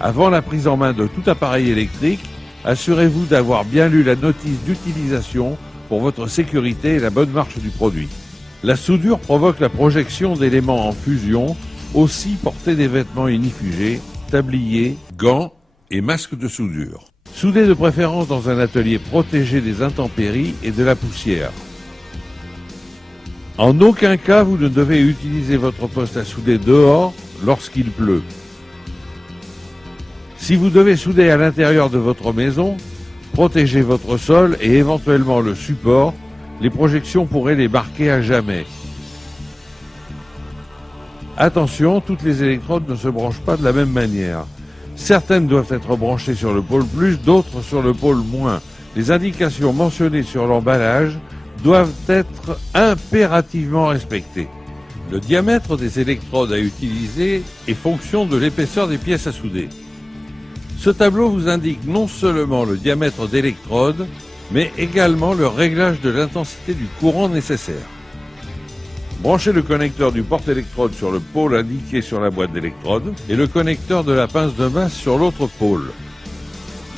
Avant la prise en main de tout appareil électrique, assurez-vous d'avoir bien lu la notice d'utilisation pour votre sécurité et la bonne marche du produit. La soudure provoque la projection d'éléments en fusion. Aussi portez des vêtements inifugés, tabliers, gants et masques de soudure. Soudez de préférence dans un atelier protégé des intempéries et de la poussière. En aucun cas vous ne devez utiliser votre poste à souder dehors lorsqu'il pleut. Si vous devez souder à l'intérieur de votre maison, protégez votre sol et éventuellement le support. Les projections pourraient les marquer à jamais. Attention, toutes les électrodes ne se branchent pas de la même manière. Certaines doivent être branchées sur le pôle plus, d'autres sur le pôle moins. Les indications mentionnées sur l'emballage doivent être impérativement respectées. Le diamètre des électrodes à utiliser est fonction de l'épaisseur des pièces à souder. Ce tableau vous indique non seulement le diamètre d'électrode, mais également le réglage de l'intensité du courant nécessaire. Branchez le connecteur du porte-électrode sur le pôle indiqué sur la boîte d'électrode et le connecteur de la pince de masse sur l'autre pôle.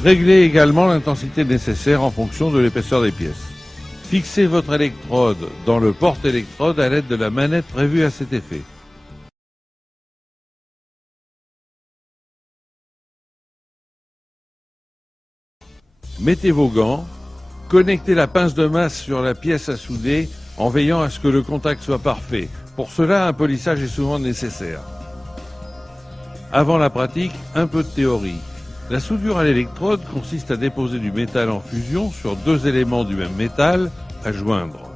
Réglez également l'intensité nécessaire en fonction de l'épaisseur des pièces. Fixez votre électrode dans le porte-électrode à l'aide de la manette prévue à cet effet. Mettez vos gants. Connectez la pince de masse sur la pièce à souder en veillant à ce que le contact soit parfait. Pour cela, un polissage est souvent nécessaire. Avant la pratique, un peu de théorie. La soudure à l'électrode consiste à déposer du métal en fusion sur deux éléments du même métal à joindre.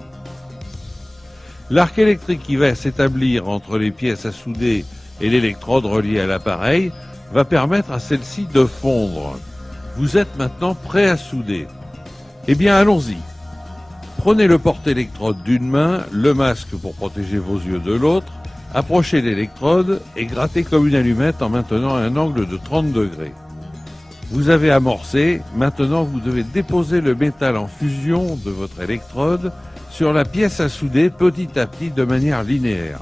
L'arc électrique qui va s'établir entre les pièces à souder et l'électrode reliée à l'appareil va permettre à celle-ci de fondre. Vous êtes maintenant prêt à souder. Eh bien, allons-y. Prenez le porte-électrode d'une main, le masque pour protéger vos yeux de l'autre, approchez l'électrode et grattez comme une allumette en maintenant un angle de 30 degrés. Vous avez amorcé, maintenant vous devez déposer le métal en fusion de votre électrode sur la pièce à souder petit à petit de manière linéaire.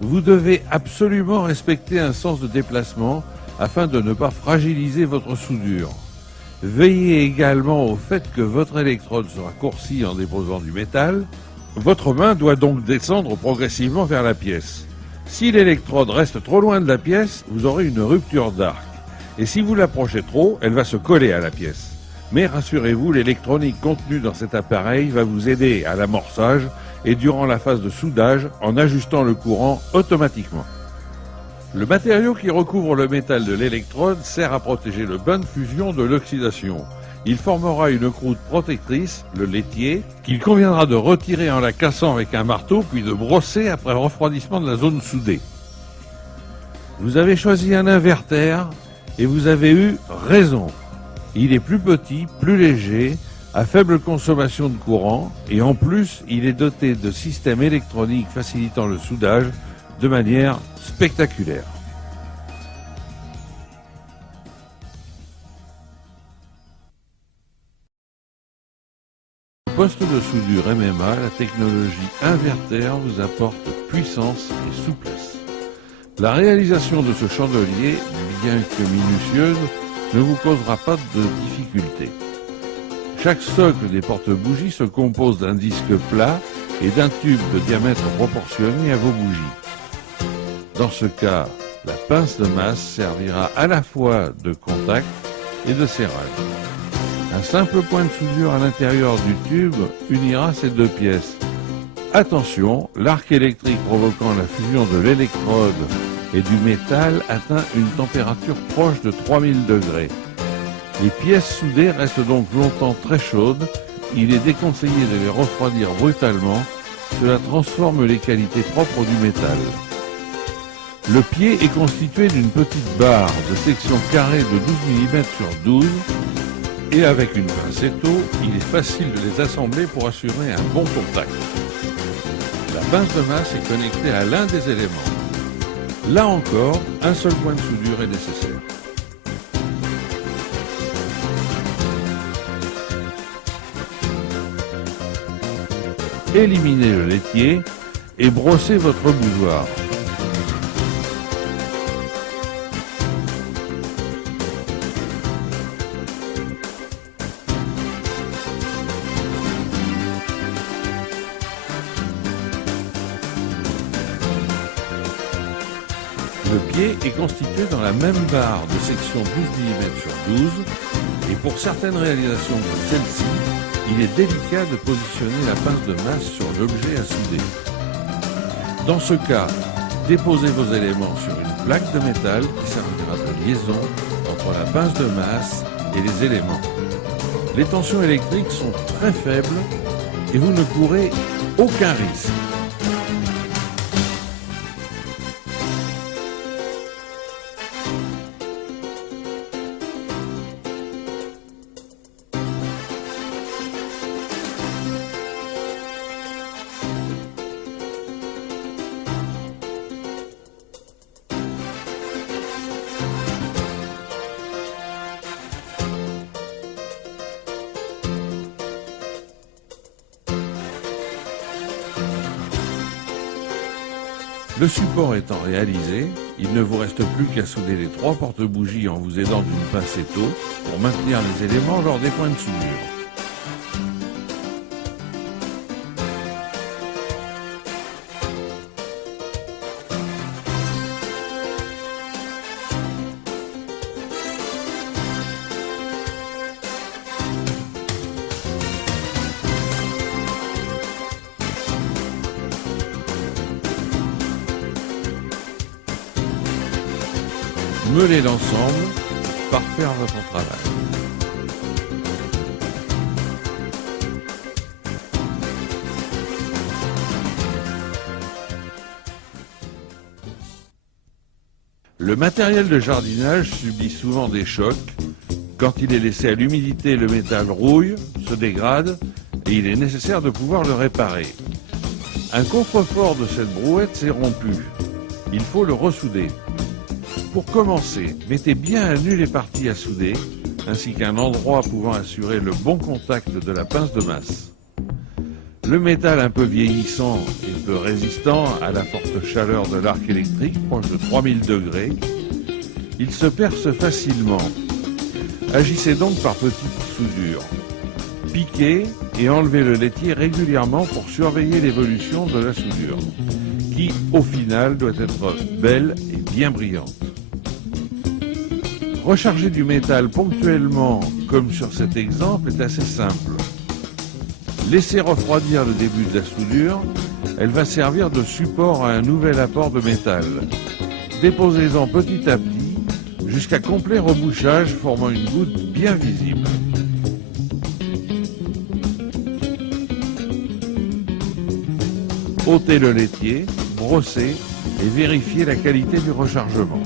Vous devez absolument respecter un sens de déplacement afin de ne pas fragiliser votre soudure. Veillez également au fait que votre électrode soit courcie en déposant du métal. Votre main doit donc descendre progressivement vers la pièce. Si l'électrode reste trop loin de la pièce, vous aurez une rupture d'arc. Et si vous l'approchez trop, elle va se coller à la pièce. Mais rassurez-vous, l'électronique contenue dans cet appareil va vous aider à l'amorçage et durant la phase de soudage en ajustant le courant automatiquement. Le matériau qui recouvre le métal de l'électrode sert à protéger le bain de fusion de l'oxydation. Il formera une croûte protectrice, le laitier, qu'il conviendra de retirer en la cassant avec un marteau puis de brosser après refroidissement de la zone soudée. Vous avez choisi un inverter et vous avez eu raison. Il est plus petit, plus léger, à faible consommation de courant et en plus il est doté de systèmes électroniques facilitant le soudage de manière spectaculaire. Au poste de soudure MMA, la technologie inverter vous apporte puissance et souplesse. La réalisation de ce chandelier, bien que minutieuse, ne vous causera pas de difficultés. Chaque socle des porte-bougies se compose d'un disque plat et d'un tube de diamètre proportionné à vos bougies. Dans ce cas, la pince de masse servira à la fois de contact et de serrage. Un simple point de soudure à l'intérieur du tube unira ces deux pièces. Attention, l'arc électrique provoquant la fusion de l'électrode et du métal atteint une température proche de 3000 degrés. Les pièces soudées restent donc longtemps très chaudes. Il est déconseillé de les refroidir brutalement. Cela transforme les qualités propres du métal. Le pied est constitué d'une petite barre de section carrée de 12 mm sur 12 et avec une pincetto, il est facile de les assembler pour assurer un bon contact. La pince de masse est connectée à l'un des éléments. Là encore, un seul point de soudure est nécessaire. Éliminez le laitier et brossez votre bougeoir. Le pied est constitué dans la même barre de section 12 mm sur 12 et pour certaines réalisations comme celle-ci, il est délicat de positionner la pince de masse sur l'objet à souder. Dans ce cas, déposez vos éléments sur une plaque de métal qui servira de liaison entre la pince de masse et les éléments. Les tensions électriques sont très faibles et vous ne courez aucun risque. Le support étant réalisé, il ne vous reste plus qu'à souder les 3 porte-bougies en vous aidant d'une pince étau pour maintenir les éléments lors des points de soudure. Meulez l'ensemble par faire votre travail. Le matériel de jardinage subit souvent des chocs. Quand il est laissé à l'humidité, le métal rouille, se dégrade et il est nécessaire de pouvoir le réparer. Un contrefort de cette brouette s'est rompu. Il faut le ressouder. Pour commencer, mettez bien à nu les parties à souder, ainsi qu'un endroit pouvant assurer le bon contact de la pince de masse. Le métal un peu vieillissant et peu résistant à la forte chaleur de l'arc électrique, proche de 3000 degrés, il se perce facilement. Agissez donc par petites soudures. Piquez et enlevez le laitier régulièrement pour surveiller l'évolution de la soudure, qui, au final, doit être belle et bien brillante. Recharger du métal ponctuellement, comme sur cet exemple, est assez simple. Laissez refroidir le début de la soudure, elle va servir de support à un nouvel apport de métal. Déposez-en petit à petit, jusqu'à complet rebouchage formant une goutte bien visible. Ôtez le laitier, brossez et vérifiez la qualité du rechargement.